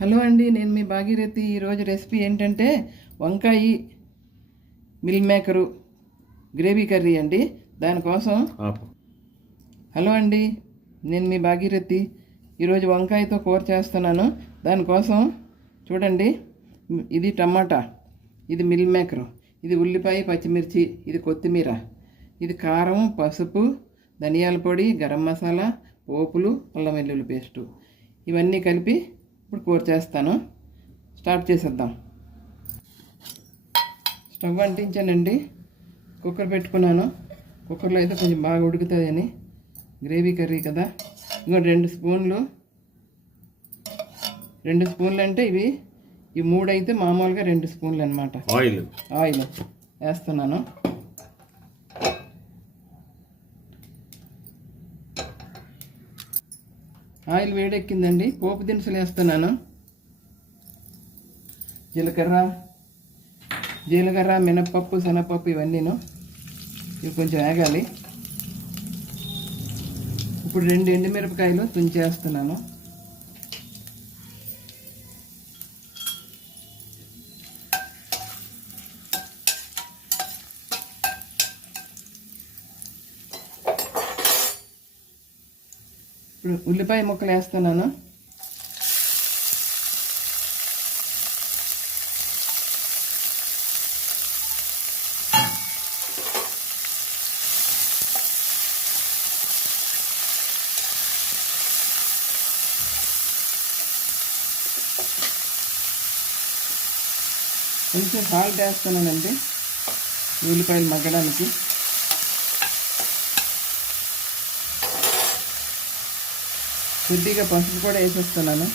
Hello అండి, నేను మీ భాగీరథి. ఈరోజు రెసిపీ ఏంటంటే వంకాయ మిల్ మేకరు గ్రేవీ కర్రీ అండి. దానికోసం హలో అండి, నేను మీ భాగీరథి. ఈరోజు వంకాయతో కూర చేస్తున్నాను. దానికోసం చూడండి, ఇది టమాటా, ఇది మిల్ మేకరు, ఇది ఉల్లిపాయ, పచ్చిమిర్చి, ఇది కొత్తిమీర, ఇది కారం, పసుపు, ధనియాల పొడి, గరం మసాలా, పోపులు, అల్లం వెల్లుల్లి పేస్టు, ఇవన్నీ కలిపి ఇప్పుడు కూర చేస్తాను. స్టార్ట్ చేసేద్దాం. స్టవ్ అంటించానండి, కుక్కర్ పెట్టుకున్నాను. కుక్కర్లో అయితే కొంచెం బాగా ఉడుకుతాయని, గ్రేవీ కర్రీ కదా. ఇంకో 2 స్పూన్లు, 2 స్పూన్లు అంటే ఈ 3 అయితే మామూలుగా 2 స్పూన్లు అనమాట ఆయిల్ వేస్తున్నాను. ఆయిల్ వేడెక్కిందండి, పోపు దినుసులు వేస్తున్నాను. జీలకర్ర, మినప్పప్పు, శనగపప్పు, ఇవన్నీను. ఇవి కొంచెం వేగాలి. ఇప్పుడు 2 ఎండుమిరపకాయలు తుంచేస్తున్నాను. ఇప్పుడు ఉల్లిపాయ ముక్కలు వేస్తున్నాను. కొంచెం సాల్ట్ వేస్తున్నానండి ఉల్లిపాయలు మగ్గడానికి. కొద్దిగా పసుపు కూడా వేసేస్తున్నాను.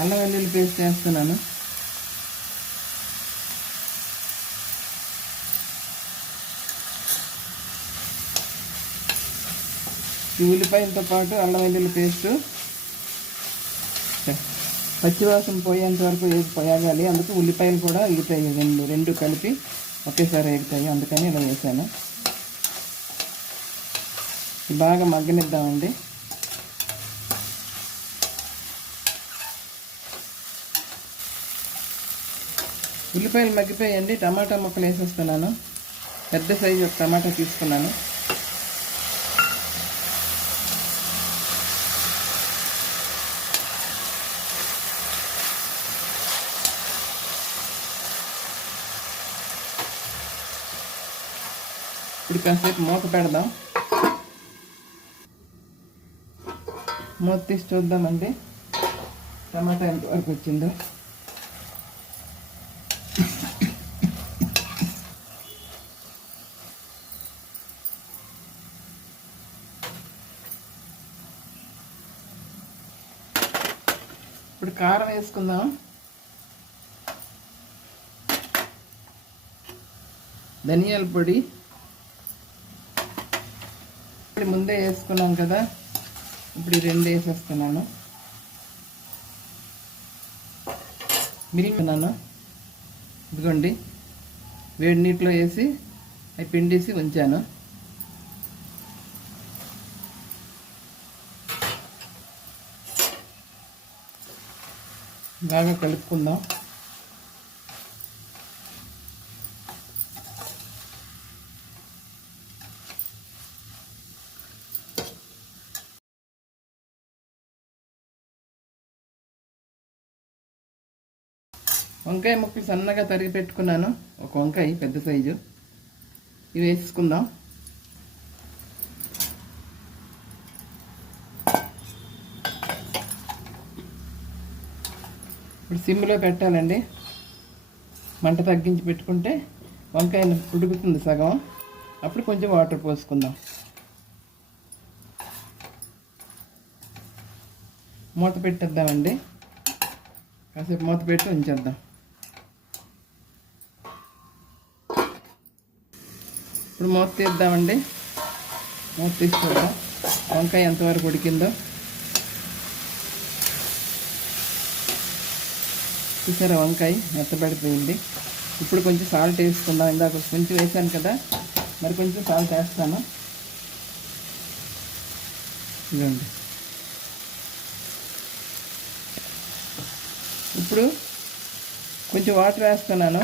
అల్లం వెల్లుల్లి పేస్ట్ వేస్తున్నాను. ఈ ఉల్లిపాయలతో పాటు అల్లం వెల్లుల్లి పేస్టు పచ్చివాసన పోయేంత వరకు వేగాలి. అందుకు ఉల్లిపాయలు కూడా ఎగుతాయి, రెండు కలిపి ఒకేసారి ఎగుతాయి, అందుకని ఇలా వేసాను. బాగా మగ్గనిద్దామండి. ఉల్లిపాయలు మగ్గిపోయండి. టమాటా ముక్కలు వేసేస్తున్నాను. పెద్ద సైజు ఒక టమాటా తీసుకున్నాను. ఇప్పుడు కాసేపు మూత పెడదాం. మూత తీసి చూద్దామండి టమాటా ఎంతవరకు వచ్చిందో. ఇప్పుడు కారం వేసుకుందాం. ధనియాల పొడి ముందే వేసుకున్నాం కదా, ఇప్పుడు 2 వేసేస్తున్నాను. మిగిలినాను ఇదిగోండి, వేడి నీటిలో వేసి అవి పిండేసి ఉంచాను. బాగా కలుపుకుందాం. వంకాయ ముక్కలు సన్నగా తరిగి పెట్టుకున్నాను. ఒక వంకాయ పెద్ద సైజు, ఇవి వేసుకుందాం. ఇప్పుడు సిమ్లో పెట్టాలండి. మంట తగ్గించి పెట్టుకుంటే వంకాయ ఉడుకుతుంది సగం. అప్పుడు కొంచెం వాటర్ పోసుకుందాం. మూత పెట్టేద్దామండి. కాసేపు మూత పెట్టి ఉంచేద్దాం. ఇప్పుడు మూత తీద్దామండి. మూత తీసుకోవడం వంకాయ ఎంతవరకు ఉడికిందో. చూసారా వంకాయ మెత్తబడిపోయింది. ఇప్పుడు కొంచెం సాల్ట్ వేసుకుందాం. ఇందాక కొంచెం వేసాను కదా, మరి కొంచెం సాల్ట్ వేస్తాను. ఇదండి. ఇప్పుడు కొంచెం వాటర్ వేస్తున్నాను.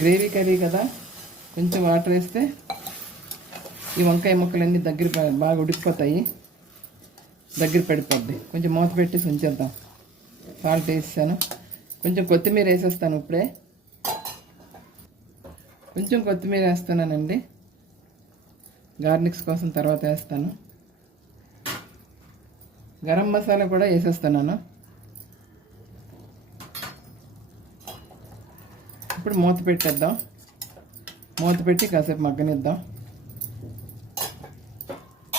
గ్రేవీ కర్రీ కదా, కొంచెం వాటర్ వేస్తే ఈ వంకాయ ముక్కలన్నీ బాగా ఉడికిపోతాయి, దగ్గర పడిపోద్ది. కొంచెం మూత పెట్టేసి ఉంచేద్దాం. సాల్ట్ వేసాను, కొంచెం కొత్తిమీర వేసేస్తాను. ఇప్పుడే కొంచెం కొత్తిమీర వేస్తున్నానండి, గార్నిక్స్ కోసం తర్వాత వేస్తాను. గరం మసాలా కూడా వేసేస్తున్నాను. ఇప్పుడు మూత పెట్టేద్దాం. మూత పెట్టి కాసేపు మగ్గనిద్దాం.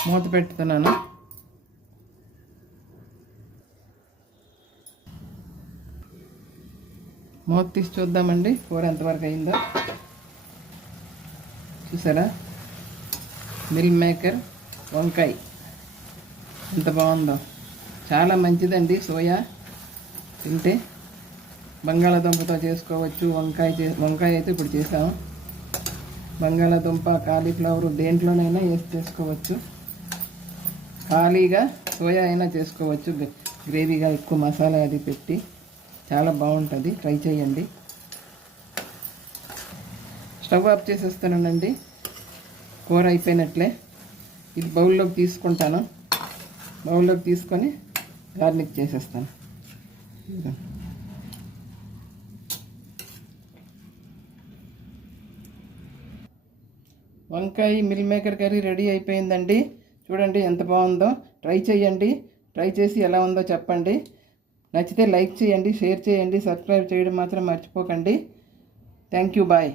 మూత పెడుతున్నాను. మూత తీసి చూద్దామండి కూర ఎంతవరకు అయిందో. చూసారా, మిల్ మేకర్ వంకాయ ఎంత బాగుందో. చాలా మంచిదండి సోయా తింటే. బంగాళాదుంపతో చేసుకోవచ్చు. వంకాయ అయితే ఇప్పుడు చేసాము. బంగాళాదుంప, కాలీఫ్లవర్ దేంట్లోనైనా వేసి చేసుకోవచ్చు. ఖాళీగా సోయా అయినా చేసుకోవచ్చు. గ్రేవీగా ఎక్కువ మసాలా అది పెట్టి చాలా బాగుంటుంది. ట్రై చేయండి. స్టవ్ ఆఫ్ చేసేస్తానండి. కూర అయిపోయినట్లే. ఇది బౌల్లోకి తీసుకుంటాను. బౌల్లోకి తీసుకొని గార్నిక్ చేసేస్తాను. వంకాయ మిల్ మేకర్ కర్రీ రెడీ అయిపోయిందండి. చూడండి ఎంత బాగుందో. ట్రై చేయండి. ట్రై చేసి ఎలా ఉందో చెప్పండి. నచ్చితే లైక్ చేయండి, షేర్ చేయండి, సబ్స్క్రైబ్ చేయడం మాత్రం మర్చిపోకండి. Thank you. బాయ్.